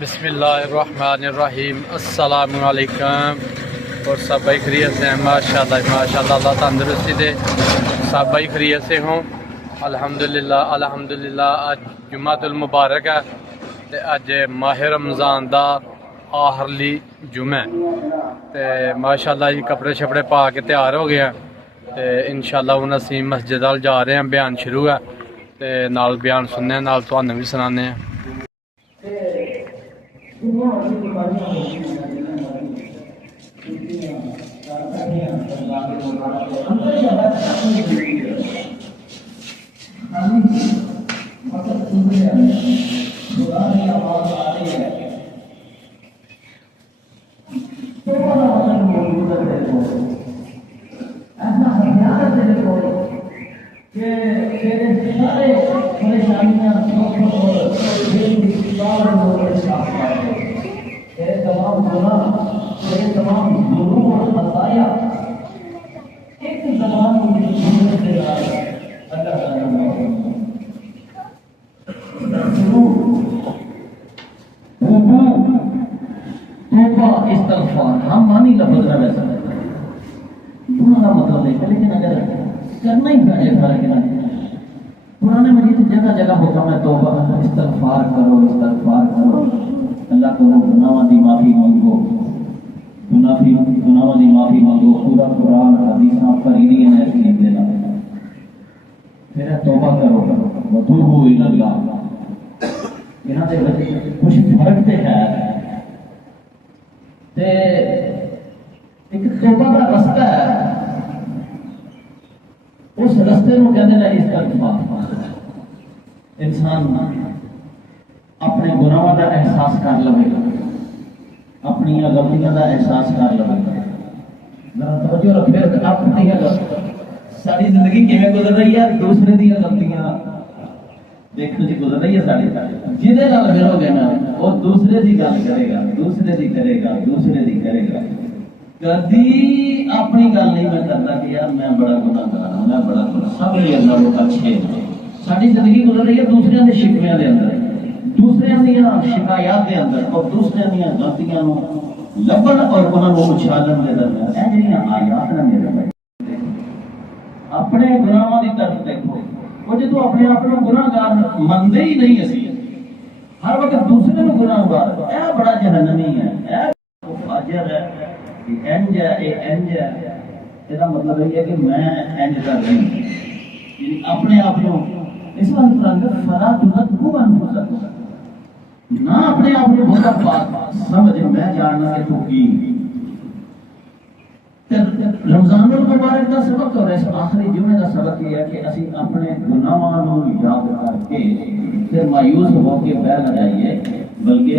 بسم اللہ الرحمن الرحیم، السلام علیکم۔ اور سب بھائی خیریت سے ہیں؟ ماشاء اللہ اللہ تندرستی دے، سب بھائی خیریت سے ہوں الحمدللہ۔ اج جمعۃ المبارک ہے تے اج ماہ رمضان دا آخری جمعہ تے ماشاءاللہ جی کپڑے شپڑے پا کے تیار ہو گیا تے انشاءاللہ ہن اسی مسجد ال جا رہے ہیں۔ بیان شروع ہے تے نال بیان سننے ہیں، نال تانوں بھی سنانے ہیں۔ استغفار ہم مانی لفظ نہ ویسا کا مطلب ہے، لیکن اگر کرنا ہی پڑے فرق نہ قرآن مجید جگہ جگہ حکم ہے توبہ استغفار کرو اللہ کو گناہوں دی معافی مانگو، گناہوں دی معافی مانگو۔ پورا قرآن حدیثاں پڑھی ہیں اس لیے دینا پھر توبہ کرو وتوبوا الی اللہ۔ یہاں سے کچھ فرق تے ہے تے ایک توبہ کا رستہ ہے، اس رستے کو کہتے ہیں استغفار۔ انسان اپنے گناہوں کا احساس کر لے، اپنی غلطیاں کا احساس کر لے، توجہ رکھے اپنی ساری زندگی کیویں گزر رہی ہے، دوسرے دی غلطیاں دیکھو جی گزر رہی ہے ساری، جہدے نال ملو گے نا وہ دوسرے دی گل کرے گا، دوسرے دی کرے گا، کبھی اپنی گل نہیں میں کرتا کہ یار میں بڑا گناہگار ہوں، میں بڑا سب لیے اللہ وہ اچھے ہیں۔ ساری زندگی گزر رہی ہے دوسرے کے شکویاں دے اندر، دوسرے دیا شکایات دے اندر، اور دوسرے دیا غلطیاں لبن اور انہوں کو اچھالن دے درمیان۔ اے جڑیاں آیات نے میرے بھائی اپنے گناہوں کی طرف دیکھو، وہ جدو اپنے آپ کو گناہگار منتے ہی نہیں اسی، ہر وقت دوسرے کو گناہگار، اے بڑا جہنمی ہے، اے فاجر ہے، انج ہے، اے انج ہے۔ یہ مطلب یہ ہے کہ میں انج کا نہیں، یعنی اپنے آپ کو اس وقت فلا تزکوا انفسکم، نہ اپنے آپ کو بہت پاک سمجھ میں جاننا کہ تو کی۔ رمضان المبارک کا سبق اور اس آخری جمعے کا سبق یہ ہے کہ اسی اپنے گناہوں کو یاد کر کے پھر مایوس ہو کے بہ نہ جائیے، بلکہ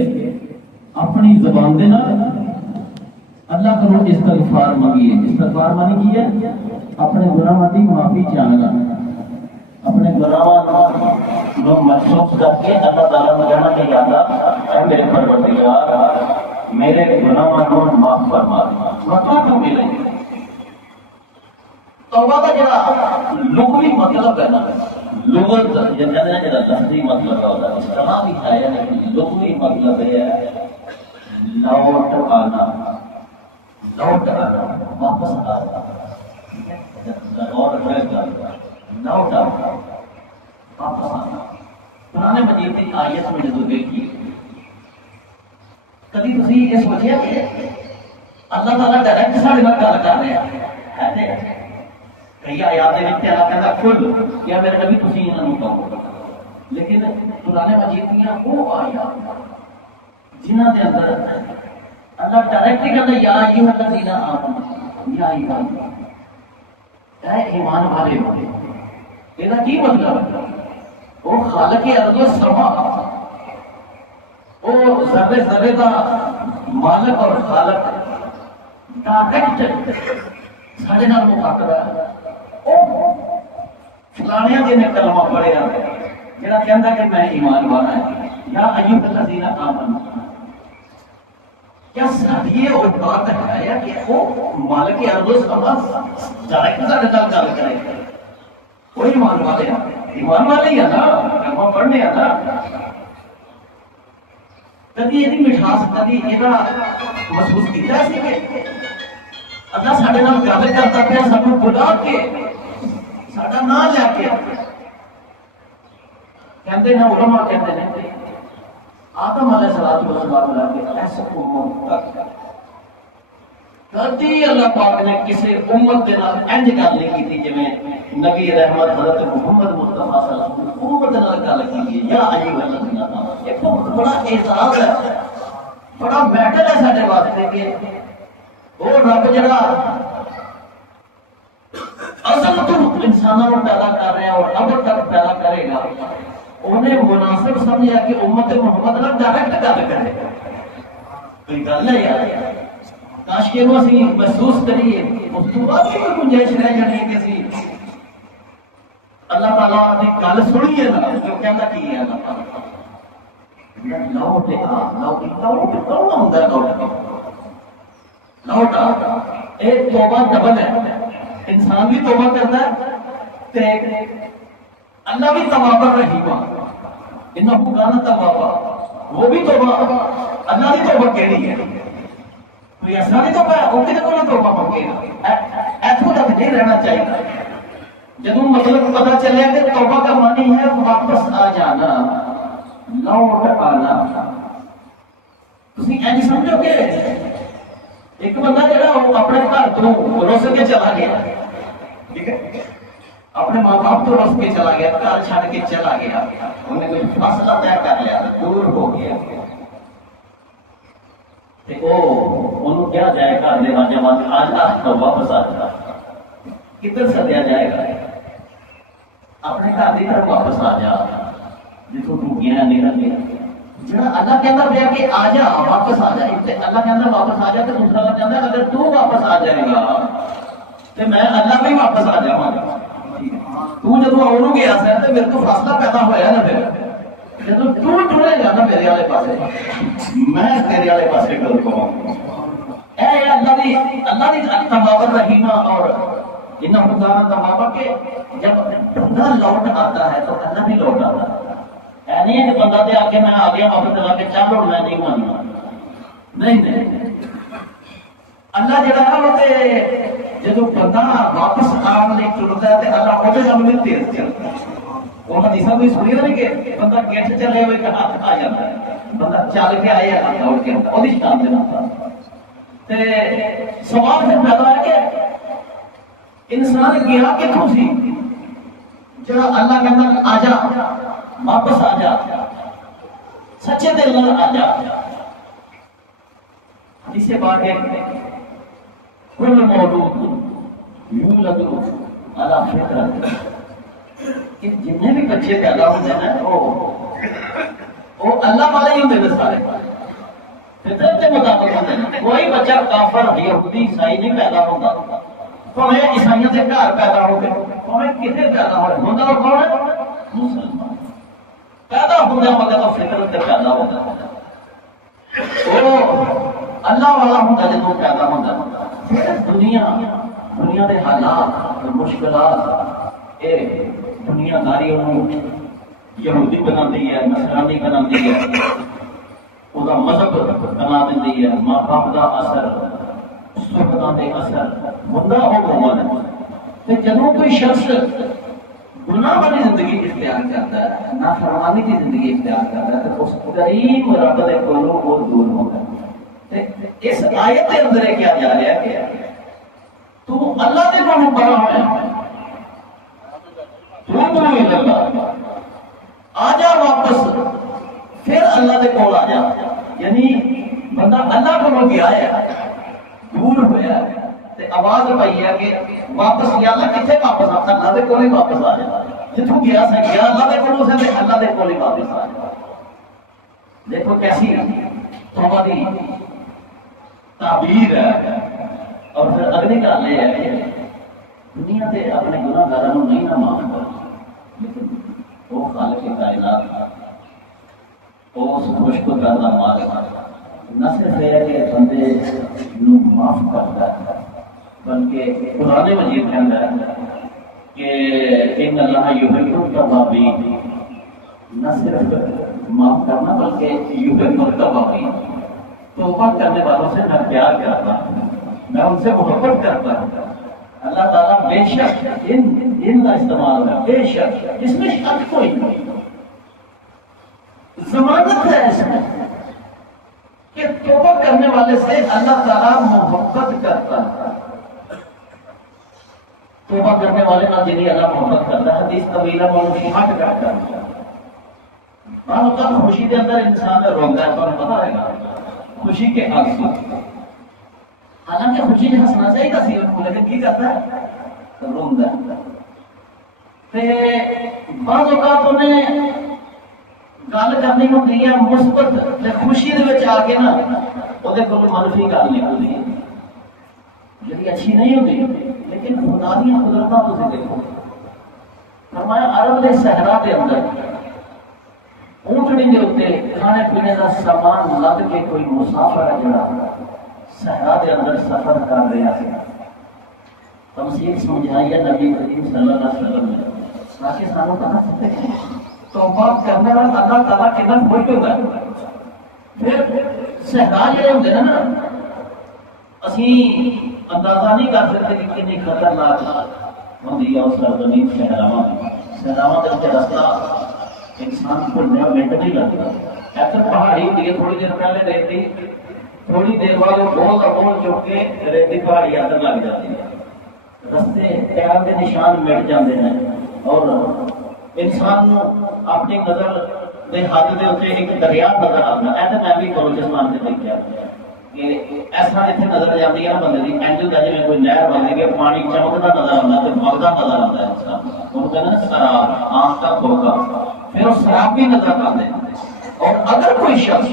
اپنی زبان دے نال اللہ کو استغفار مانگیے۔ استغفار مانی کی ہے اپنے گناہوں کی معافی چاہنا، اپنے گناہوں کو محسوس کر کے اللہ تعالیٰ نے کہنا کہ یا اللہ اے میرے پروردگار میرے گناہوں کو معاف فرما، مطلب کیوں ملے۔ توبہ کا جڑا لغوی مطلب ہے نا، لغت جنہاں جڑا لفظی مطلب ہوتا ہے اس طرح بھی ہے، لیکن لغوی مطلب ہے لوٹ آنا، واپس آنا، لوٹ آنا، واپس آنا۔ قرآن مجید کی آیت میں جدو دیکھیے کبھی تسی یہ سوچیا کہ اللہ تعالیٰ ڈائریکٹ سارے نال گل کر رہے ہیں؟ کئی آیات میں اللہ کہتا کھل یا میرے نبی تسی انہاں نوں کہو، لیکن قرآن مجید دیاں وہ آیات جنہاں دے اندر اللہ ڈائریکٹ کہتا یا ایھا الذین آمنوا، یا ایھا اے ایمان والے ہو۔ یہ کی مطلب ہے؟ وہ خالق ارض و سما، وہ ذرے ذرے کا مالک اور خالق ڈائریکٹ سارے نال مخاطب ہے۔ فلانے جی نے کلمہ پڑھیا جڑا کہندا کہ میں ایمان والا ہے، یا ایھا الذین آمنوا، کیا ساری یہ بات ہے کہ وہ مالک ارض و سما ڈائریکٹ سارے نال گل کرے؟ کوئی ایمان والے ہیں، ایمان والے ہی ہے نا، کلمہ پڑھنے ہیں نا۔ کدی یہ مٹھاس کدی یہ محسوس کیا سی کہ اللہ سارے نال گل کرتا پیا سانو بلا کے ساڈا نام لے کے کہتے ہیں علماء کہتے ہیں آدم علیہ السلام لے کے ایسے امت تک کدی اللہ پاک نے کسی امت کے نال انج گل نہیں کی جی نبی رحمت حضرت محمد مصطفیٰ صلی اللہ علیہ وسلم امت نال گل کی یا علی والذین آمنوا یہ بہت بڑا اعزاز ہے بڑا میٹر ہے سارے واسطے کہ وہ رب جڑا اصل تو انسانوں کو پیدا کر رہا ہے اور اب تک پیدا کرے گا انہیں مناسب سمجھا کہ امت محمد نال ڈائریکٹ گل کرے کوئی گل ہے یار کاش کہ وہ اسی محسوس کریے اس تو بعد بھی کوئی گنجائش رہ جانی ہے کہ اسی اللہ تعالیٰ نے گل سنی ہے نا جو کہنا کی ہے اللہ تعالیٰ لوٹ کون ہوتا ہے لوٹ ایک توبہ ڈبل ہے انسان بھی توبہ کرتا ہے اللہ بھی توابا رحیمہ انہو کان توابا وہ بھی توبہ اللہ کی توبہ کہڑی ہے کوئی ایسا نہیں توبہ ہے وہ کسی کو توبہ پکے گا ایسا تک نہیں رہنا چاہیے جب مطلب پتا چلے کہ توبہ کا معنی ہے واپس آ جانا لوٹ آنا تسی ایسے سمجھو کہ ایک بندہ جڑا اپنے گھر تو رس کے چلا گیا ٹھیک ہے اپنے ماں باپ تو رس کے چلا گیا گھر چھڈ کے چلا گیا انہیں کوئی فاصلہ طے کر لیا دور ہو گیا انہوں کیا جائے گا نوجوان آج تو واپس آ جائے کدھر سدیا جائے گا اپنے گھر کی طرف واپس آ جا جتوں تو گیا نہیں رہے جڑا اللہ کہتا پیا کہ آ جا واپس آ جائے اللہ کہتا واپس آ جا تو دوسرا لگ جاتا اگر تو واپس آ جائے گا تو میں اللہ بھی واپس آ جاؤں گا تو جب آؤں گیا سا تو میرے کو فاصلہ پیدا ہوا نا پھر جب تو ٹرے گا نا میرے والے پاسے میں تیرے والے پاسے کر پاؤں اے اللہ دی توابا رحیمہ اور انہو کان توابا کہ جب بندہ لوٹ آتا ہے تو اللہ بھی لوٹ آتا ہے اے نہیں ہے کہ بندہ دے آگے میں آ گیا واپس لگا کے چلو میں نہیں ماننا نہیں اللہ جڑا ہے وہ تے جب بندہ واپس آن لئی ٹرتا ہے تے اللہ وہ جب میں تیز چلتا ہے وہ حدیثاں بھی سنی نہیں کہ بندہ گیٹ چلے ہوئے کہ ہاتھ آ جاتا ہے بندہ چل کے آیا ہاتھ دوڑ کے وہ بھی شان دینا تے سوال پھر پیدا ہے کہ انسان گیا کتوں سی جڑا اللہ کہتا آ جا واپس آ جا سچے دل نال آ جا حدیث پاک ہے کل مولود یولد علی فطرت کہ جتنے بھی بچے پیدا ہوتے ہیں وہ اللہ والے ہی ہوتے ہیں سارے فطرت کے مطابق ہوتے ہیں کوئی بچہ کافر یہودی عیسائی نہیں پیدا ہوتا ہمیں عیسائیوں سے گھر پیدا ہو گئے ہمیں کتنے پیدا ہو رہے ہوتا اور کون ہے مسلمان پیدا ہوتا ہوگا تو فطرت سے پیدا ہوتا وہ اللہ والا ہوتا جب وہ پیدا ہوتا دنیا کے حالات مشکلات دنیا داری یہودی بنا دی ہے نصرانی بنا دی ہے وہ مذہب بنا دی ہے ماں باپ کا اثر سکھنا دے اثر بندہ ہو مومن ہے جدوں کوئی شخص گناہ والی زندگی اختیار کرتا ہے نافرمانی کی زندگی اختیار کرتا ہے تو اس قریب رب دے کولوں وہ دور ہوتا ہے اس آیت کے اندر کیا جا رہا ہے کہ تو اللہ کے کولوں بڑا ہے آ جا واپس پھر اللہ دے کول آ جا یعنی بندہ اللہ کو گیا ہے دور ہوا ہے آواز پائی ہے کہ واپس یا اللہ کتنے واپس آتا اللہ دے کول ہی واپس آ جا جتوں گیا سا گیا اللہ دے کول سے اللہ دے کول ہی واپس آ جا دیکھو کیسی توبہ دی تعبیر ہے اور پھر اگلی گل یہ ہے دنیا سے اپنے گناہگاراں نوں نہیں نہ معاف کر لیکن وہ خالق کائنات اس خوش کو کرنا مالک نہ صرف یہ ہے کہ بندے نو معاف کرتا ہے بلکہ قرآن مجید کے اندر کہ ان اللہ یحب التوابین نہ صرف معاف کرنا بلکہ یحب التوابین، توبہ کرنے والوں سے میں پیار کرتا ہوں، میں ان سے محبت کرتا ہوں۔ اللہ تعالیٰ بے شک ان کا استعمال ہے، بے شک اس میں شک کوئی نہیں، ضمانت ہے اس میں کہ توبہ کرنے والے سے اللہ تعالیٰ محبت کرتا ہے۔ توبہ کرنے والے نہ جنہیں اللہ محبت کرتا ہے، حدیث طویلہ موضوعات کرتا ہے۔ بعض اوقات خوشی کے اندر انسان روتا ہے، پر پتہ ہے خوشی کے آنسو، حالانکہ خوشی نے ہنسنا چاہیے تھا لیکن کی کرتا ہے روندا ہے۔ بعض اوقات انہیں گل کرنی ہوتی ہے مثبت، تے خوشی دے وچ آ کے نا وہ منفی گل نکلتی ہے جی اچھی نہیں ہوتی، لیکن خدا دی قدرتاں تسی دیکھو۔ فرمایا عرب دے صحرا دے اندر اونٹنی دے اوتے کھانے پینے کا سامان لد کے کوئی مسافر ہے جڑا صحرا دے اندر سفر کر رہا ہے، تمثیل سمجھائی ہے نبی کریم صلی اللہ علیہ وسلم نے تاکہ سانوں کہاں سکتے توبہ کرنے والا اللہ تعالیٰ کتنا خوش ہوتا ہے۔ پھر صحرا جڑے ہوتے ہیں نا، اسی اندازہ نہیں کر سکتے کہ کتنی خطرناک ہوتی ہے اس سرزمین صحراواں کے رستہ انسان کو منٹ نہیں لگتا۔ ایسے پہاڑی ہوتی ہے، تھوڑی دیر پہلے ریتی، تھوڑی دیر بعد وہ بہت بہت چک کے ریتی پہاڑی اندر لگ جاتی ہے، رستے پیار کے نشان مٹ جاتے ہیں، اور انسان اپنی نظر کے حد کے اتنے ایک دریا نظر آتا ہے۔ ایسے میں بھی بلوچستان سے دیکھا کہ ایسا اتنے نظر جاتی ہے نا بندے کی اینجل کا، جی کوئی نہر بن گئی پانی چمکتا نظر آتا ہے، بگتا نظر آتا ہے انسان، وہ کہتے ہیں شراب آنکھ کا دھوکا، پھر وہ شراب بھی نظر آتے ہیں۔ اور اگر کوئی شخص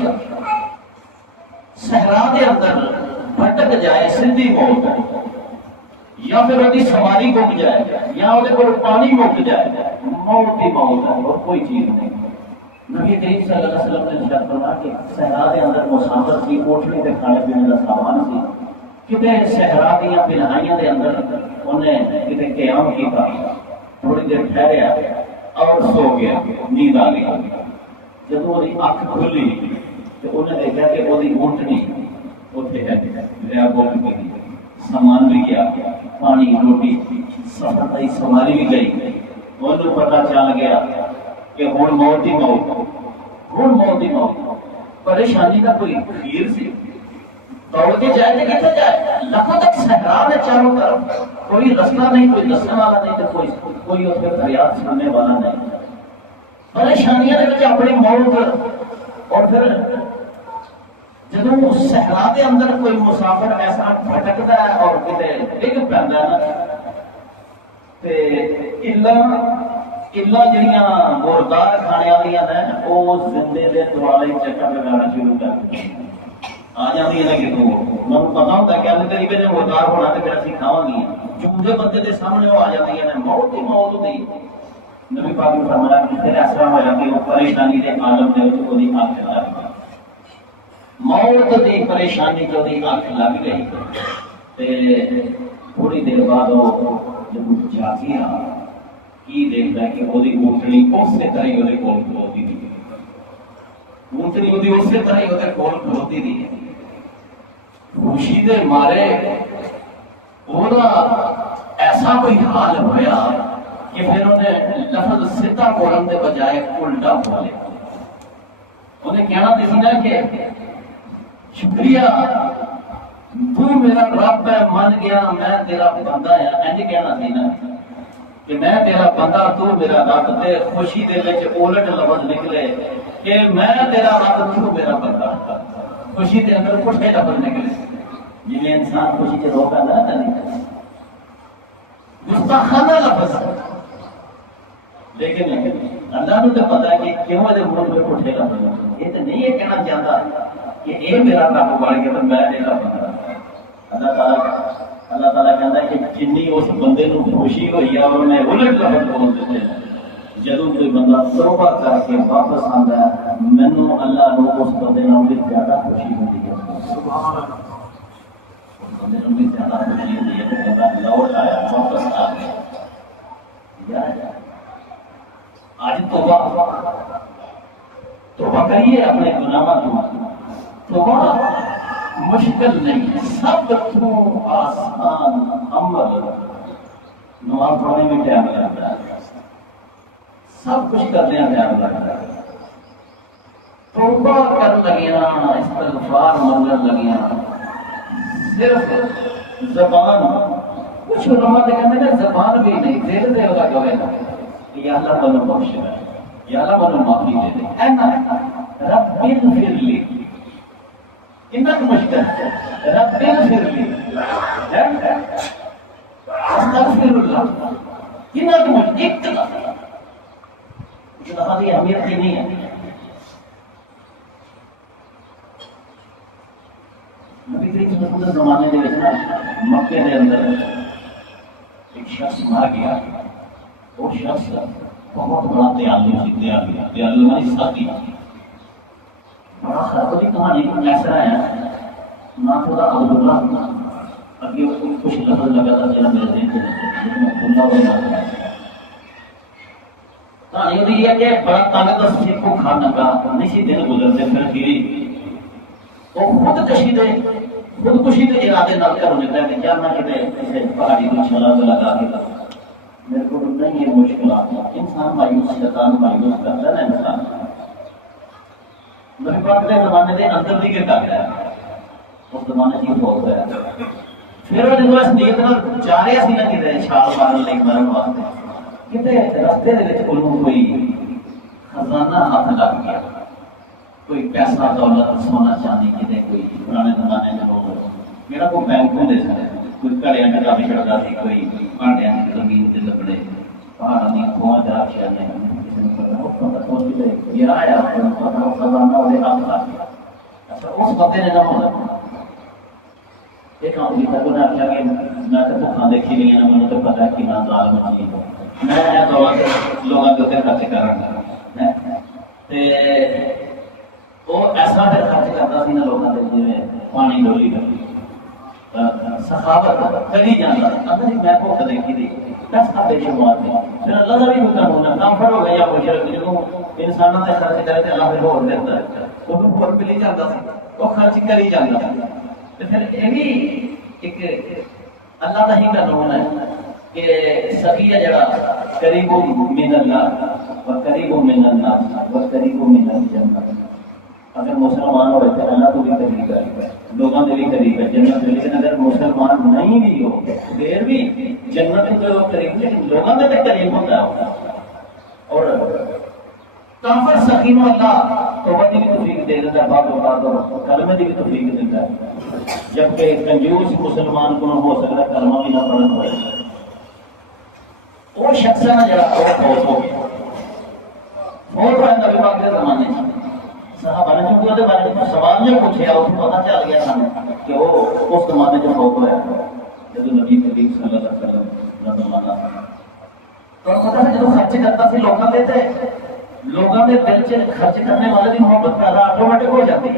صحرا کے اندر بھٹک جائے، سیدھی موت، یا پھر وہ سواری مک جائے، یا وہ پانی مک جائے، موت ہی موت ہے اور کوئی چیز نہیں۔ نبی کریم صلی اللہ علیہ وسلم نے ارشاد فرمایا کہ صحرا کے اندر مسافر کی اوٹھنے کے کھانے پینے کا سامان سی، کتے صحرا دیا پنہائیاں دے اندر انہیں کتے قیام کیا، تھوڑی دیر ٹھہریا اور سو گیا، نیند آ گئی۔ جب وہ اکھ کھلی تو انہیں دیکھا کہ وہ اونٹنی اتنے ہے، دریا بول گئی، سامان بھی گیا، پانی روٹی سفر کی سواری بھی گئی۔ انہوں پتا چل گیا کہ ہوں موت ہی موت، ہوں موت ہی موت۔ پریشانی کا کوئی خیر سی، دوڑ کے جائے تو کتنے جائے؟ لکھوں تک صحرا میں چاروں طرف کوئی رستہ نہیں، کوئی دسنے والا نہیں، تو کوئی اس کے فریاد سننے والا نہیں۔ پریشانیاں دے وچ اپنی موت، اور پھر جدوں صحرا کے اندر کوئی مسافر ایسا بھٹکتا ہے اور کتے ڈگ پیندا ہے نا، تے الا جڑیاں مردار کھانے والیاں نے وہ زندے دے دوالے چکر لگانا شروع کر دیا، آ جاتی ہے کہ تو میں پتا ہوتا کہ اگر کہیں نے مردار ہونا تو پھر اسی کھاواں گی، چونجے بندے کے سامنے وہ آ جاتی ہیں، موت ہی موت ہوتی۔ نبی پاک نے فرمایا کہ پھر ایسا ہوا کہ وہ پریشانی کے عالم دے وچ وہ دی اکھ لگ گئی، موت دی پریشانی جو دی اکھ لگ گئی، تے تھوڑی دیر بعد وہ جب جاگیا کی دیکھتا ہے کہ وہ اونٹنی اسی طرح ہی وہ کول کھلوتی تھی، اونٹنی وہ اسی طرح ہی وہ کول کھلوتی تھی۔ خوشی دے مارے وہ ایسا کوئی حال ہوا کہ پھر انہیں لفظ سیدھا بولن کے بجائے الٹا بولے۔ انہیں کہنا تھی نا کہ شکریہ تو میرا رب ہے، من گیا میں تیرا بندہ ہے، اینج کہنا سی نا کہ میں تیرا بندہ تو میرا رب، تے خوشی دے وچ الٹ لفظ نکلے کہ میں تیرا رب تو میرا بندہ، خوشی دے اندر پٹھے لفظ نکلے، جی انسان خوشی سے روکا نہ نہیں گستاخانہ لفظ، لیکن اللہ کو تو پتا ہے کہ کیوں یہ منہ میں پٹھے لفظ، یہ تو نہیں یہ کہنا چاہتا کہ اے میرا رب بن کے میں تیرا بندہ۔ اللہ تعالیٰ کہتا ہے کہ جنی اس بندے کو خوشی ہوئی ہے اور میں الٹ لفظ بول دیتے ہیں، جدوں کوئی بندہ توبہ کر کے واپس آتا ہے مینوں اللہ کو اس بندے نال بھی زیادہ خوشی ہوتی ہے، سبحان اللہ، اس بندے نال بھی زیادہ خوشی ہوتی ہے کہ بندہ لوٹ آیا، واپس آ گیا۔ آج توبہ کریے اپنے گناہوں تو بہت مشکل نہیں، سب تو آسان عمل نماز پڑھنے میں ٹائم لگتا ہے، سب کچھ کرنے میں ٹائم لگتا ہے، توبہ کر لگیا، استغفار منگن لگیا، صرف زبان کچھ علماء کہتے ہیں زبان بھی نہیں، دل دے ہوگا گوے گا یا اللہ بنو بخش ہے، یا اللہ بنو معافی دے دے، اے نا رب اغفر لی، کتنا مشکل ہے، رب اغفر لی، استغفر اللہ، کتنا مشکل، ایک لفظ کی اہمیت ہی نہیں ہے۔ نبی کریم صلی اللہ علیہ وسلم زمانے کے اندر مکے کے اندر ایک شخص مر گیا، وہ شخص بہت بڑا دیالو سی، دیالو ہماری ساتھی بڑا خراب کی کہانی ایسا ہے نہ خدا عبداللہ ابھی کچھ لفظ لگا تھا جناب میرے ذہن کے لیکن اللہ کہانی ہوتی ہے کہ بڑا طاقت سیخ کو کھانا کا نہیں سی دن گزرتے پھر گری وہ خودکشی کے ارادے نہ کر لیتا ہے کہ کیا میں کسی پہاڑی کو چھلانگ لگا کے میرے کو نہیں یہ مشکلات ہے، انسان مایوس، شیطان مایوس کرتا ہے انسان۔ نبی پاک کے زمانے کے اندر بھی کر گیا، اس زمانے کی بہت ہے، پھر وہ جب اس نیت میں جا رہا سی نہ کتے چھال مارن لئی مرن واسطے کتے رستے دے وچ انہوں کوئی خزانہ ہاتھ لگ گیا، کوئی پیسہ دولت سونا چاندی کتے کوئی پرانے زمانے میں لوگ میرا کوئی بینک ہوں دے سکتے کوئی کڑیاں کے کافی چڑھتا سی، کوئی پانڈیاں کی زمین کے لکڑے پہاڑوں کی کھواں جا کے آنے کسی نے کرنا اس کا سوچ لے یہ آیا خزانہ وہ ہاتھ لگ گیا۔ اچھا اس وقت نے نہ ہونا ایک کام کیا تو نے آخیا کہ میں تو بھوکاں دیکھی نہیں ہے، مجھے تو پتا ہے کہ نہ ظالم چیز میں دولت لوگوں کے اتنے خرچ کرنا وہ ایسا پھر خرچ کرتا سی نا لوگوں کے جی پانی ڈولی کرتی سخاوت کری جانا اندر ہی میں بھوک دیکھی تھی دس بے شمار تھی، پھر اللہ کا بھی کوئی قانون ہے، کافر ہو گیا یا مشرک جنہوں انسانوں نے خرچ کرے تو اللہ پھر ہو دیتا ہے، وہ بھی بھول ملی جاتا سی، وہ خرچ کری جاتا تھا۔ تو پھر یہ بھی ایک اللہ کا ہی قانون ہے کہ سخی ہے جڑا قریب من اللہ و قریب من الناس و قریب من الجنہ، اگر مسلمان ہو تو اللہ کو بھی قریب ہے، لوگوں کے بھی قریب ہے جنت، لیکن اگر مسلمان نہیں بھی ہو پھر بھی جنت جو قریب لیکن لوگوں کے بھی قریب ہوتا ہے۔ اور کافر سخی میں اللہ توبہ کی بھی توفیق دے دیتا ہے، بعض اوقات اور کلمے کی بھی توفیق دیتا ہے، جبکہ کنجوس مسلمان کو ہو سکتا ہے کلمہ بھی نہ پڑھنا پڑے، وہ شخص ہے نا جڑا وہ فوت ہو گیا، فوت ہوا نبی پاک کے زمانے میں صحابہ نے چونکہ وہ بارے میں سوال نہیں پوچھا، اس کو پتا چل گیا تھا کہ وہ اس زمانے میں فوت ہوا جب نبی کریم صلی اللہ علیہ وسلم کا زمانہ تھا، تو پتہ ہے جب خرچ کرتا سی لوگوں کے تے لوگوں کے دل سے خرچ کرنے والے کی محبت پیدا آٹومیٹک ہو جاتی ہے،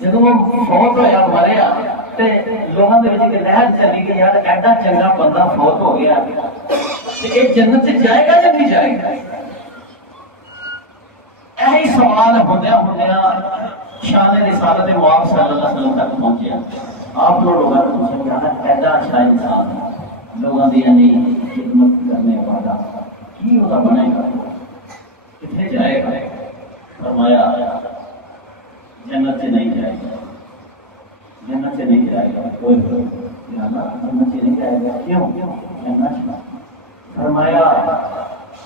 جب وہ فوت ہوا مریا تو لوگوں کے ایک لہر چلی گئی یار ایڈا چنگا بندہ فوت ہو گیا یہ جنت سے جائے گا یا نہیں جائے گا؟ یہی سوال ہوندیا شان رسالت مواب صلی اللہ علیہ وسلم تک پہنچیا، آپ لوگوں نے پوچھا کہ ہاں ایڈا اچھا انسان ہے، لوگوں کی یعنی خدمت کرنے والا کی ہوتا بنے گا، کتنے جائے گا؟ فرمایا جنت سے نہیں جائے گا، جنت سے نہیں جائے گا، کوئی جنت سے نہیں جائے گا، کیوں؟ جنت فرمایا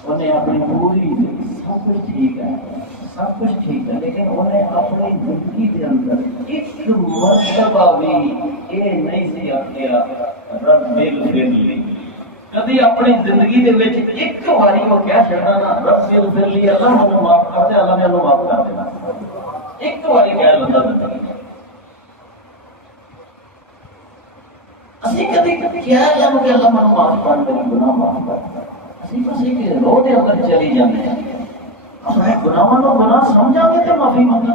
انہیں اپنی پوری سب کچھ ٹھیک ہے، سب کچھ ٹھیک ہے، لیکن انہیں اپنی زندگی کے اندر ایک مرتبہ بھی یہ نہیں سی آخیا رب اغفر لی، کبھی اپنی زندگی دے وچ ایک باری وہ کہہ چھڑنا نا رب اغفر لی، اللہ مجھے معاف کر دے، اللہ نے انہوں معاف کر دینا، ایک باری کہہ بندہ زندگی اسی کبھی کیا جب کہ اللہ مجھے معاف کر دے، گناہ معاف کر دے، اسی بس ایک رو دے اگر چلی جانے اپنے گناہوں کو گناہ سمجھا گے تو معافی مانگا،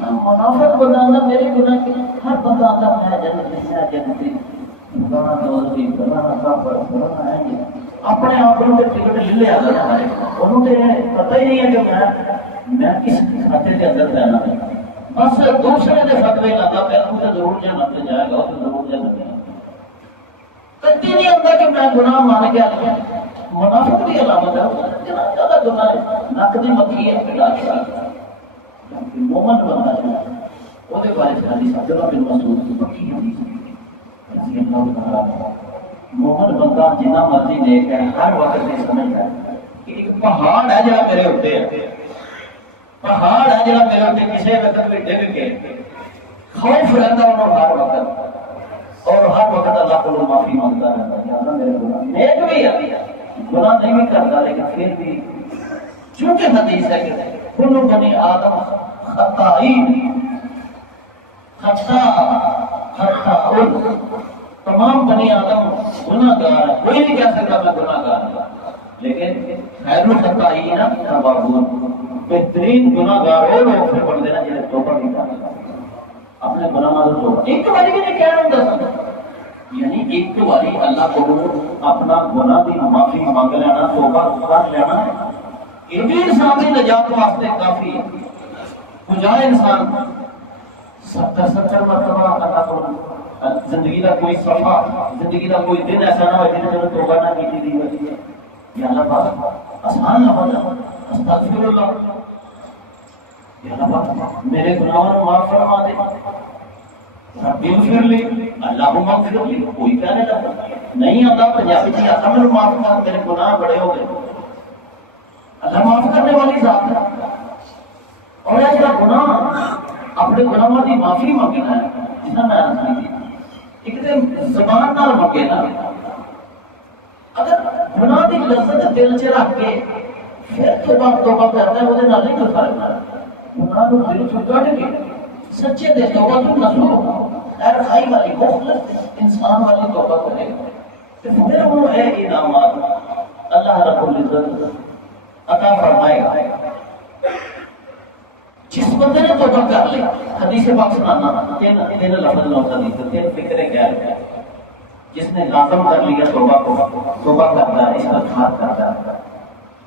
منافق بندہ میرے گناہ کے ہر بندہ آتا ہے جنت ہے جنتی فلانا دوستی فلانا کافر فلانا ہے، اپنے آپ کو ٹکٹ لے لیا انہوں نے پتہ ہی نہیں ہے کہ میں کس کھاتے کے اندر رہنا ہے. بس دوسرے کے فتوے لاتا پہ تو ضرور جنت میں جائے گا تو ضرور جنت میں کتی نہیں ہوتا کہ میں گناہ مان گیا. منافق کی علامت ہے زیادہ گناہ نک دی مکھی ہے. مومن بندہ ہے وہ بارے حدیث عبداللہ بن مسعود کی پکی حدیث رضی اللہ تعالیٰ. مومن بندہ جنہ مرضی دیکھ ہے ہر وقت یہ سمجھتا ہے کہ ایک پہاڑ ہے جہاں میرے اتنے پہاڑ ہے جہاں میرے اتنے کسی وقت بھی ڈگ کے خوف رہتا انہوں ہر وقت اور ہر وقت اللہ کو معافی مانگتا رہتا ہے. اللہ میرے گناہ نیک بھی ہے گناہ نہیں بھی کرتا لیکن پھر بھی چونکہ حدیث ہے کہ کل بنی آدم خطائین تمام بنی آدم گناہ گار ہے. کوئی نہیں کہہ سکتا میں گناہ گار ہوں لیکن خیر الخطائین توابون بہترین گناہ گار وہ لوگ پھر بن دینا جنہیں توبہ نہیں کرتا اپنے گناہ معذور توبہ ایک باری بھی نہیں کہہ رہا ہوں. یعنی ایک باری اللہ کو اپنا گناہ کی معافی مانگ لینا توبہ کر لینا یہ بھی انسان کی نجات واسطے کافی ہے. بجائے انسان 70 مرتبہ اللہ کو زندگی کا کوئی صفحہ زندگی کا کوئی دن ایسا نہ ہو جنہیں جو توبہ نہ کی دی ہوئی یا اللہ پاک آسان نہ بنا استغفر اللہ یا اللہ پاک میرے گناہوں کو معاف فرما دے ربی اغفر لی اللہم اغفر لی. کوئی کہنے لگا نہیں آتا پنجابی جی آتا میرے معاف کر میرے گناہ بڑے ہو گئے. اللہ معاف کرنے والی ذات ہے اور ایسا گناہ اپنے گناہوں کی معافی مانگنا ہے جس میں آسانی ایک دن زبان نہ مانگے نا اگر گناہ کی لذت دل چ رکھ کے پھر توبہ کرتا ہے وہ نہیں کوئی فرق نہ گناہ کو دل چ کٹ کے سچے دے توبہ تو نسلو خیر خائی والی مخلص انسان والی توبہ کرے گا پھر وہ ہے انعامات اللہ رب العزت عطا فرمائے گا. جس بندے نے توبہ کر لی حدیث پاک سنانا تین لفظ لوگ حدیث تین فکریں کہہ رہے ہیں جس نے لازم کر لیا توبہ کو توبہ کرتا ہے استغفار کرتا ہے.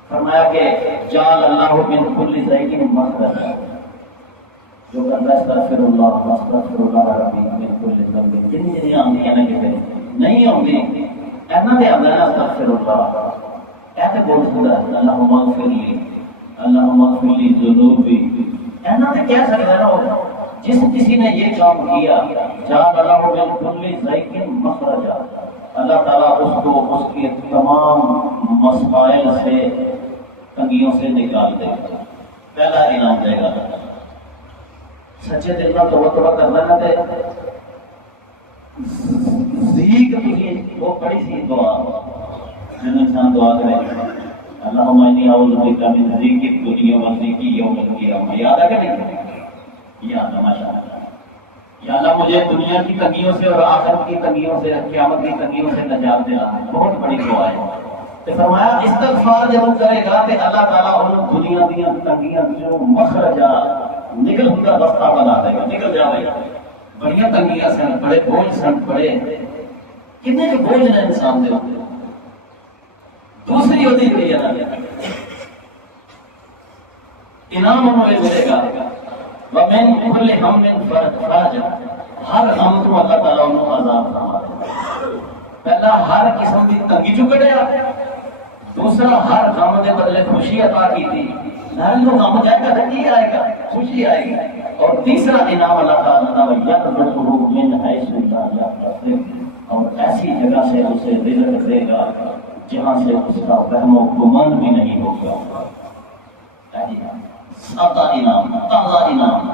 فرمایا کہ جعل اللہ من کل ضیق مخرجا جو کرتا ہے استغفر اللہ ربی من کل ذنب جن آمدی ہے نا کسی نہیں آمدی ایسا دے آمدہ ہے استغفر اللہ ایسے بول سکتا ہے اللہم اغفر لی اللہم اغفر لی ذنوبی ایسا دے کہہ سکتا ہے نا جس کسی نے یہ کام کیا جعل اللہ من کل ضیق مخرجا اللہ تعالیٰ اس کو اس کی تمام مسائل سے تنگیوں سے نکال دے گا. پہلا انعام دے گا سچے دل میں توبہ کرنا نہ دے ذیق وہ بڑی سی دعا جن انسان دعا کرے اللہم انی اعوذ بک من ذیق الدنیا و ذیق یوم القیامہ. یاد ہے کہ نہیں؟ یاد ہے ماشاءاللہ. یا اللہ مجھے دنیا کی تنگیوں سے اور آخرت کی تنگیوں سے قیامت کی تنگیوں سے نجات دینا. بہت بڑی دعا ہے. تو فرمایا استغفار جب کرے گا کہ اللہ تعالیٰ ان دنیا کی تنگیاں جو مخرجا نکل ہوتا رستہ بنا دے گا نکل جائے گا. بڑی تنگیاں سن بڑے بوجھ سن بڑے کتنے کے بوجھ نے انسان دے. دوسری ہوتی ہے انعام انہیں ملے گا وَمِن كُلِّ هَمٍّ فَرَجًا ہر غم تو اللہ تعالیٰ انہوں عذاب فرما دے. پہلا ہر قسم کی تنگی چکڑیا دوسرا ہر غم دے بدلے خوشی عطا کی تھی. ہر جو غم جائے گا تو کی آئے گا خوشی آئے گی. اور تیسرا انعام اللہ تعالیٰ وَيَقْبَلُهُ مِنْ حَيْثُ لَا يَحْتَسِبُ اور ایسی جگہ سے اسے رزق دے گا جہاں سے اس کا وہم و گمان بھی نہیں ہوگا. سادہ انعام تازہ انعام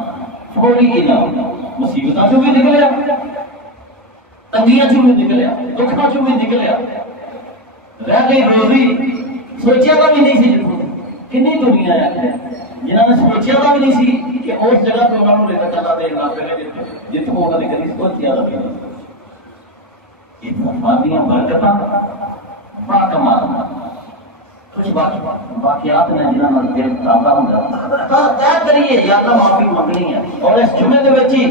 تھوڑی انعام مصیبتوں چوں بھی نکلیا تنگیاں چوں بھی نکلیا دکھاں چوں بھی نکلیا رہ گئی روزی سوچیا کا بھی نہیں سی. کنی دنیا ہے جنہوں نے سوچیا کا بھی نہیں سی کہ اس جگہ پہ انہوں نے لے کر چلا دے گا جتوں انہوں نے کبھی سوچیا کا بھی نہیں. اتفاقیاں برکتاں باکمال کچھ واقعات نے جنہوں نے دل تازہ ہوتا طے کریے یا اللہ معافی منگنی ہے. اور اس جمعے کے بچی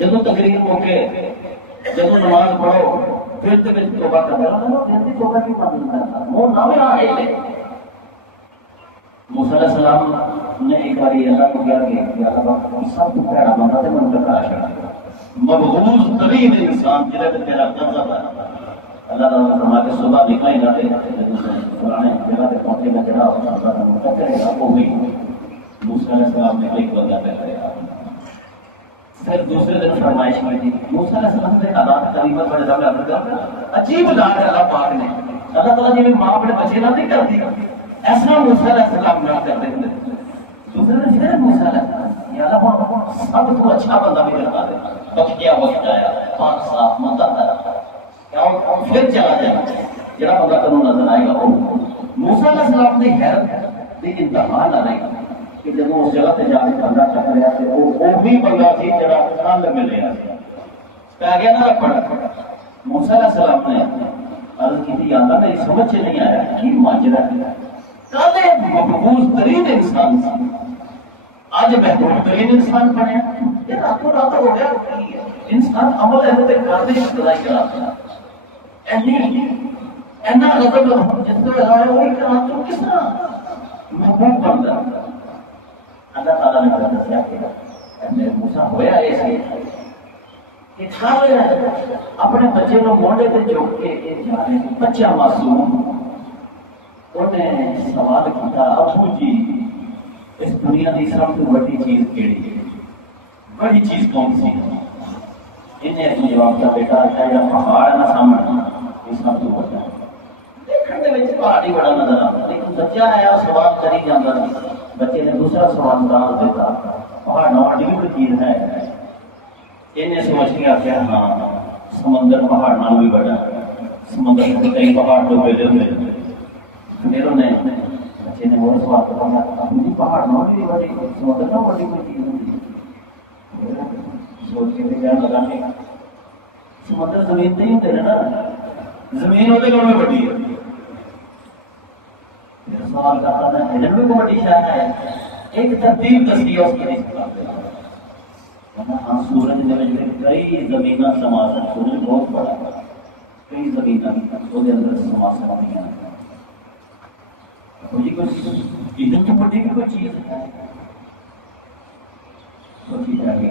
جدو تقریر موقع جدو نماز پڑھو پھر تو توبہ کرتا ہے توبہ کی مدد کرتا وہ نہ آئے موسیٰ علیہ السلام نے ایک بار اللہ کو کیا کہ اللہ سب کو پیڑا بندہ تھے من کا عاشق مبغوض ترین انسان جنہیں تیرا قبضہ تھا اللہ تعالیٰ نے فرمایا کہ صبح نکلا ہی نہ تھے پرانے جگہ پہ پہنچے گا جڑا اللہ تعالیٰ نے کرے گا وہ ہوئی موسیٰ علیہ السلام نے ایک بندہ پہ کرے گا پھر دوسرے دن فرمائش کی تھی موسیٰ علیہ السلام نے حالات قریبت بڑے دم اپنے کر عجیب لان ہے اللہ پاک نے اللہ تعالیٰ جی ماں اپنے بچے نہ نہیں کرتی ایسا موسیٰ علیہ السلام نہ کرتے ہیں دوسرے دن پھر موسیٰ علیہ السلام یا اللہ سب تو اچھا بندہ بھی کرتا ہے بخشیا وقت آیا پاک صاف مدد ہے پھر چلا جائے جڑا بندہ تمہیں نظر آئے گا وہ موسیٰ علیہ السلام نے حیرت دی انتہا نہ رہی کہ جب اس جگہ پہ جا کے بندہ چک رہا تھا وہ بھی بندہ سی جڑا کل مل رہا تھا کہہ گیا نا پڑھ موسیٰ علیہ السلام نے عرض کی تھی اللہ میری سمجھ نہیں آیا کہ ماجرا ہے کل ایک مقبوض ترین انسان تھا آج محبوب ترین انسان بنے یہ راتوں رات ہو گیا انسان عمل ہے تے کرتے ہی خدائی کراتا ہے اینا غضب جس کو ہے وہی کرا تو کس طرح محبوب بنتا اللہ تعالیٰ نے دسیا کہ میرے موسیٰ ہویا ایسے کہ کھا رہا ہے اپنے بچے کو موڑے پہ چوک کے بچہ معصوم انہیں سوال کیا ابو جی اس دنیا کی سب سے بڑی چیز کیڑی بڑی چیز کون سی انہیں اپنے جواب کا بیٹا چاہیے پہاڑ نہ سامنے یہ سب تو بڑا دیکھنے میں پہاڑ ہی بڑا نظر آتا لیکن بچہ آیا سوال کری جاتا نہیں بچے نے دوسرا سوال ڈال دیتا پہاڑ نہ بڑی کوئی چیز ہے انہیں سمجھ کے آتے ہیں ہاں سمندر پہاڑ نہ بھی بڑا سمندر میں کئی پہاڑ تو پہلے ہوئے میروں نے بچے نے وہ سوال کرا مجھے پہاڑ نہ بھی بڑی سمندر نہ بڑی کوئی چیز نہیں سوچ کے کیا لگا کہ سمندر زمین نہیں ہوتے نا زمین ہوتے کون میں بڑی ہے سوال کرتا تھا ہجن میں کو بڑی شاید ہے ایک ترتیب تصویر اس کی نہیں سکتا ہاں سورج میں کئی زمینہ سماج سورج بہت بڑا کئی زمینہ وہ دے اندر سماج سماج کوئی ادھر تو بڑی بھی کوئی چیز ہے سوچی کیا کہ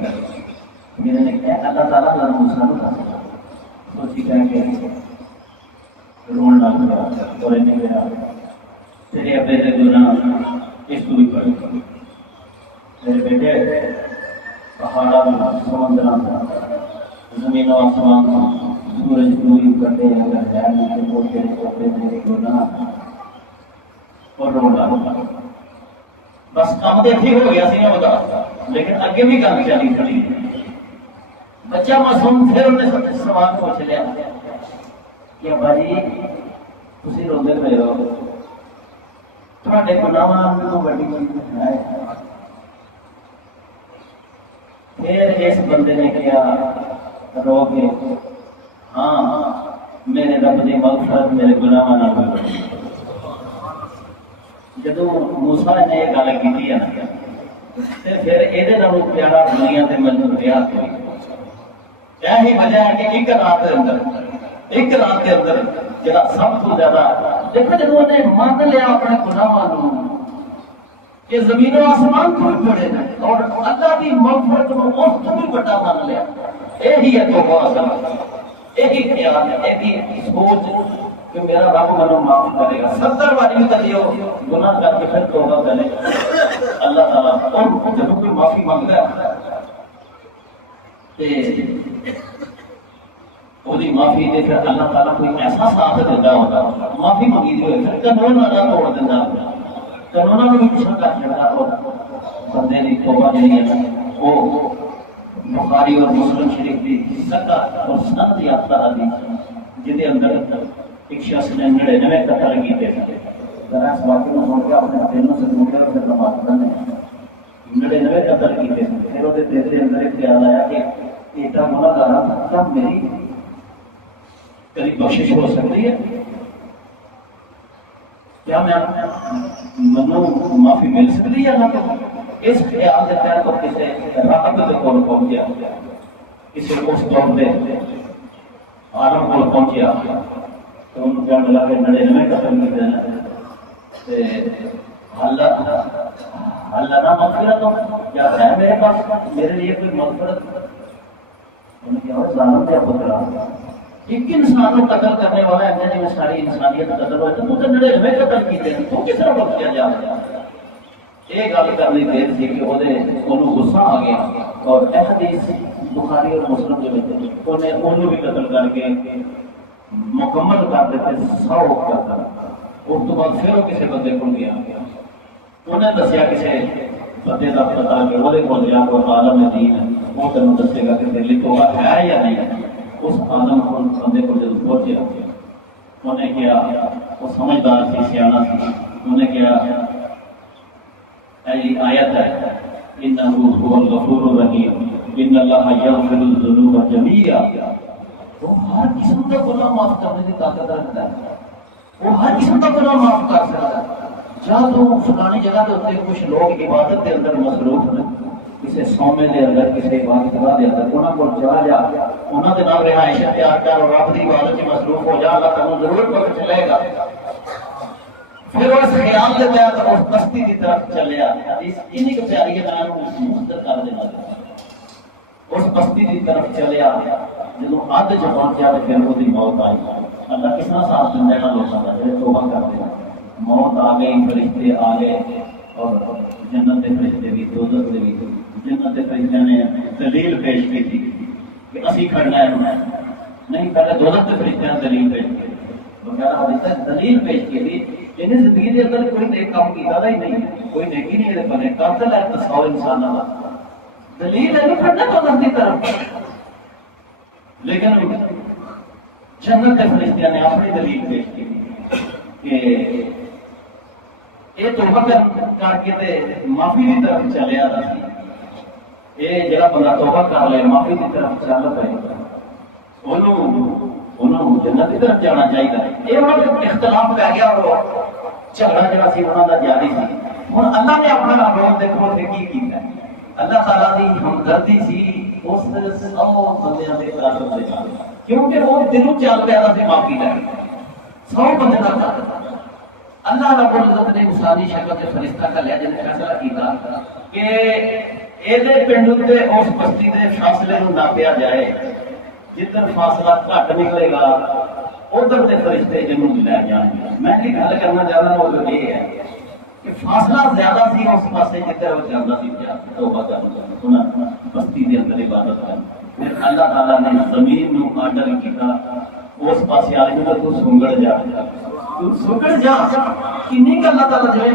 میرے نے کہا اللہ تعالیٰ کا موسیٰ کو تھا سوچی کیا کہ رون نہ کرا اور انہیں میرا تیرے اپنے سے گناہ اس کو بھی پڑھ میرے بیٹے پہاڑا میں سمندران زمین و آسمان سورج پوری کرتے ہیں اگر جائے نہیں تو تیرے کپڑے میرے گناہ اور رونا بس کام تو ٹھیک ہو گیا سی میں بتا لیکن اگے بھی گل چلی کھڑی بچہ معصوم پھر انہیں سب سوال پوچھ لیا کہ بھائی تسی روندے پے ہو تہاڈے گناہاں نوں بڑی چیز ہے پھر اس بندے نے کیا رو کے ہاں میرے رب دی مغفرت میرے گناہاں نال بڑی جدو موسیٰ نے یہ گل کی ہے نا پھر یہ پیارا دنیا سے مجھے رہا یہی وجہ ہے کہ ایک رات کے اندر جڑا سب تو زیادہ دیکھو جب انہیں مان لیا اپنے گناہوں کہ زمین و آسمان کو بھی بڑے اور اللہ کی مغفرت کو اس کو بھی بڑا مان لیا یہی ہے توبہ اصل یہی خیال ہے یہی سوچ کہ میرا رب منو معاف کرے گا 70 باری بھی کریو گناہ کر کے پھر توبہ کرے اللہ تعالیٰ اور جب کوئی معافی مانگتا ہے وہی معافی دے پھر اللہ تعالیٰ کوئی ایسا ساتھ دیتا ہوگا معافی مانگی دی ہوئے پھر قانون نہ توڑ دیتا قانون بھی پیچھا کر چڑھتا ہوگا بندے کی توبہ جڑی ہے وہ بخاری اور مسلم شریف کی سکا اور سند یافتہ حدیث جن کے اندر ایک شخص نے 99 قتل کیتے ہیں ذرا اس واقعے کو سن کے اپنے دلوں سے مڑ کر پھر نماز پڑھنے 99 قتل کیتے ہیں پھر وہ دل کے اندر ایک خیال آیا کہ ایٹا گناہ گار تھا میری کبھی بخشش ہو سکتی ہے کیا میں منو معافی مل سکتی ہے اللہ کو اس خیال سے پہلے کو کسی راحت کے طور پہنچ گیا کسی کو اس طور پہ عالم کو پہنچیا تو انہوں کیا ملا کہ 99 قتل کیتے ہیں اللہ نہ مغفرت ہو کیا ہے میرے پاس میرے لیے کوئی مغفرت؟ انہوں نے کہا ظالم کیا پترا ایک انسان کو قتل کرنے والا ہے جی میں ساری انسانیت قتل ہوئے تو 99 قتل کیتے ہیں تو کس طرح بخشیا جا رہا ہے؟ یہ گل کرنے دیر تھی کہ انہوں غصہ آ گیا اور اے حدیث بخاری اور مسلم جو انہیں انہوں بھی قتل کر کے مکمل کر دیتے 100 کرتا اس تو بعد پھر وہ کسی بندے کو گیا انہیں دسیا کسی بندے کا پتا کہ وہ جا کو عالم دین ہے وہ تینوں دسے گا کہ تیرے لیے توبہ ہے یا نہیں ہے اس عالم کو بندے کو جب پہنچیا انہیں کیا وہ سمجھدار سی سیاح سی انہیں کیا آیت ہے انہ هو الغفور الرحیم ان اللہ یغفر الذنوب جميعا وہ ہر قسم کا گناہ معاف کرنے کی طاقت رکھتا ہے وہ ہر قسم کا گناہ معاف کر سکتا ہے جہاں تو فلانی جگہ کے اتنے کچھ لوگ عبادت کے اندر مصروف ہیں کسی سومے کے اندر کسی عبادت گاہ کے اندر انہوں کو چلا جا انہوں کے نام رہائش اختیار کر اور رب کی عبادت میں مصروف ہو جا اللہ تمہیں ضرور پتہ چلے گا پھر اس خیال کے تحت اس بستی کی طرف چلیا انہیں کو پیاری ہے میں مستر کر دینا اس بستی کی طرف چلیا جب حد چ پہنچیا تو پھر وہ موت آئی اللہ کس طرح ساتھ دن دینا لوگوں کا جب توبہ کرتے ہیں موت آ گئی فرشتے آ گئے اور جنت کے فرشتے بھی دوزخ کے بھی جنت کے فرشتے نے دلیل پیش کی تھی کہ اسی کھڑنا ہے نہیں پہلے دوزخ کے فرشتے نے دلیل پیش کی وغیرہ حدیث دلیل پیش کی تھی انہیں زندگی کے اندر کوئی نیک کام کیتا ہی نہیں کوئی نیکی نہیں ہے بنے قاتل ہے تصور انسان کا دلیل ہے نہیں پھڑنا تو غلطی طرف لیکن جنت کے فرشتیاں نے اپنی دلیل پیش کی کہ یہ توبہ کر کے معافی کی طرف چلے آ رہا یہ جڑا بندہ توبہ کر لے معافی کی طرف چل پائے انہوں جنت کی طرف جانا چاہیے یہ انہوں نے اختلاف پہ گیا اور جھگڑا جڑا سی انہوں کا جاری سی ہوں اللہ نے اپنا رول دیکھو کی کیتا ہے اللہ تعالیٰ کی ہمدردی سی اس 100 بندیاں دے طرف سے کیونکہ وہ دلوں چل پیا سی معافی لے 100 بندے کا چل اللہ رب العزت نے انسانی شکل سے فرشتہ کا لیا جن نے فیصلہ کیتا کہ یہ پنڈ تے اس بستی کے فاصلے کو ناپیا جائے جدھر فاصلہ گھٹ نکلے گا ادھر کے فرشتے جنوں لے جان میں یہ گل کرنا چاہتا ہوں وہ یہ ہے کہ فاصلہ زیادہ سی اس پاسے جدھر وہ جانا سی توبہ کرنا بستی کے اندر عبادت کرنا پھر اللہ تعالیٰ نے زمین نو آرڈر کیتا اس پاسے آ جائے تو سنگڑ جا تو سنگڑ جا کنی کہ اللہ تعالیٰ جو ہے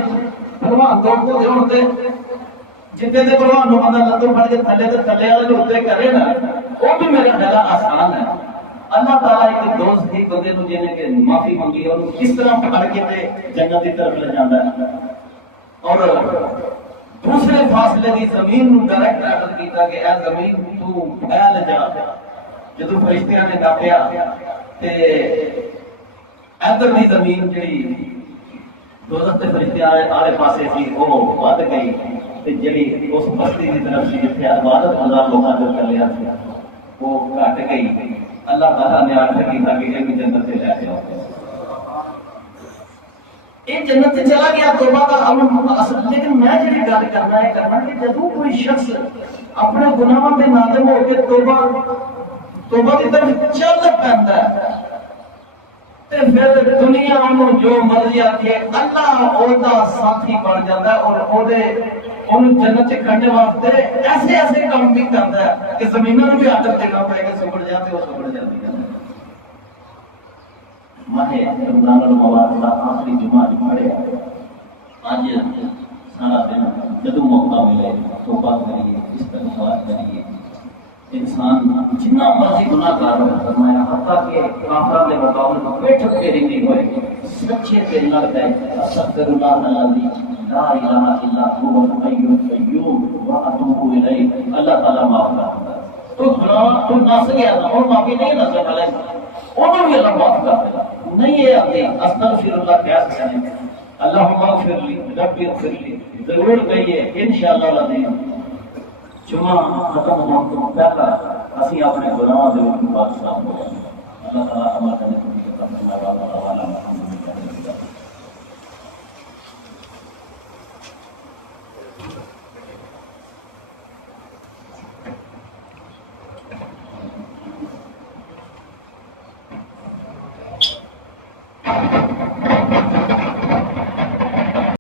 پروان دو کو دے ہوتے جتنے دے پروان نو بندہ لتوں پھڑ کے تھلے والے جو اتنے کرے نا وہ بھی میرا خیال آسان ہے اللہ تعالیٰ ایک دوست ہی بندے کو جنہیں کہ معافی منگی اور کس طرح پکڑ کے جنت کی طرف لے جاتا ہے اور دوسرے فاصلے کی زمین نو ڈائریکٹ آرڈر کیتا کہ اے زمین تو پھیل جا جدو فرشتیاں نے ناپیا تے ادھر دی زمین جڑی دوزخ کے فرشتے آلے پاسے سی وہ ود گئی تے جڑی اس بستی کی طرف سی جتھے عبادت ہزار لوگاں جو چلیا سی وہ گھٹ گئی اللہ تعالیٰ نے آرڈر کیتا کہ یہ بھی جنت سے لے جاؤ یہ جنت سے چلا گیا توبہ کا امر اصل لیکن میں جڑی گل کرنا ہے کہ جدوں کوئی شخص اپنے گناہوں تے نادم ہو کے توبہ کی طرف چل پیندا ہے تے پھر دنیا انہوں جو مرضی آتی ہے اللہ اودا ساتھی بن جاتا ہے اور انہوں جنت سے کھڑنے واسطے ایسے کام بھی کرتا ہے کہ زمینوں بھی عادت دینا پڑے گا سکڑ جاتے وہ سکڑ جاتی ہے ماہ رمضان المبارک آخری جمعہ پڑھے آج سارا دن جدو موقع ملے توبہ کریے استغفار کریے انسان جتنا مرضی گناہ کار فرمایا حتیٰ کہ کافران کے مقابلے میں پیٹ پھیری نہیں ہوئے سچے دل لگتا ہے استغفر اللہ الذی لا الہ الا هو الحی القیوم واتوب الیہ اللہ تعالیٰ معاف کرتا ہے تو گناہ تو نس گیا تھا اور معافی نہیں نظر والے انہوں بھی اللہ معاف کرتا ہے نہیں ہے آتے استغفر اللہ کیا کہنے اللہم اغفر لی رب اغفر لی ضرور کہیے انشاءاللہ العظیم جمعہ ختم ہونے تو پہلا اسی اپنے گناہ دے اوپر صاف ہو جائیں اللہ تعالیٰ ہمارا